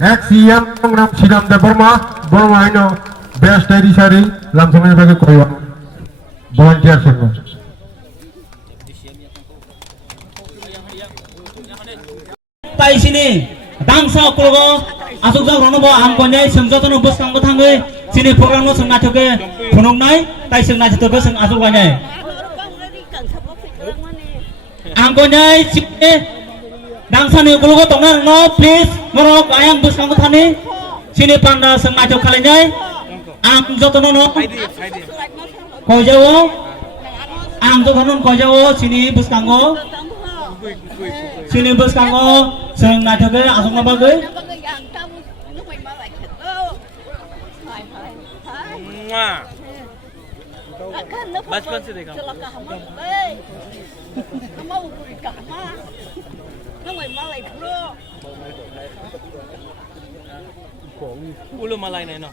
Ex-CM Nam Sidam Deparma, Bormaino, Best Sari, Lamsaman Bagi Koya, Volunteer Sengno. Tai sini, Dangsa Okologo, Asukjak Ronobo, Angkonjai, Sengjotono Bus Kanggo Tangge, sini program no Sengna Choke, Phunongnai, Tai Sengna Choke Seng Asuk Wanyai. Angkonjai, sini, Dangsa ni Okologo Tongna no, please, Morok Ayang Bus Kanggo Thani, sini Panda Sengna Choke Kalinyai, Angjotono no, Kojawo, Angjotono Kojawo, sini Bus Kanggo. Sini bus kanggo seng najoge asung nabagai. बचपन से देखा उल्लू मलाई नहीं ना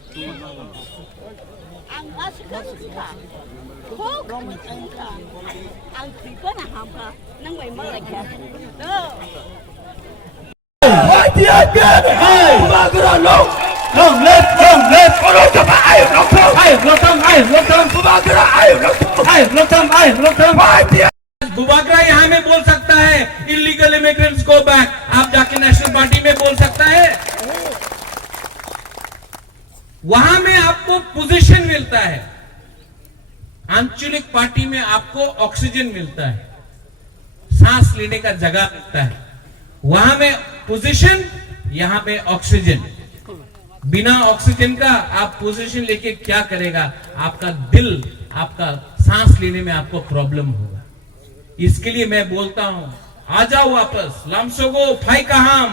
बुबागरा यहाँ में बोल सकता है इलीगल इमिग्रेंट्स गो बैक, आप जाके नेशनल पार्टी में बोल सकता है। वहां में आपको पोजीशन मिलता है, आंचलिक पार्टी में आपको ऑक्सीजन मिलता है, सांस लेने का जगह मिलता है। वहां में पोजीशन, यहां पे ऑक्सीजन। बिना ऑक्सीजन का आप पोजीशन लेके क्या करेगा? आपका दिल, आपका सांस लेने में आपको प्रॉब्लम होगा। इसके लिए मैं बोलता हूं, आ जाओ वापस, लामसोगो फाई कहाम।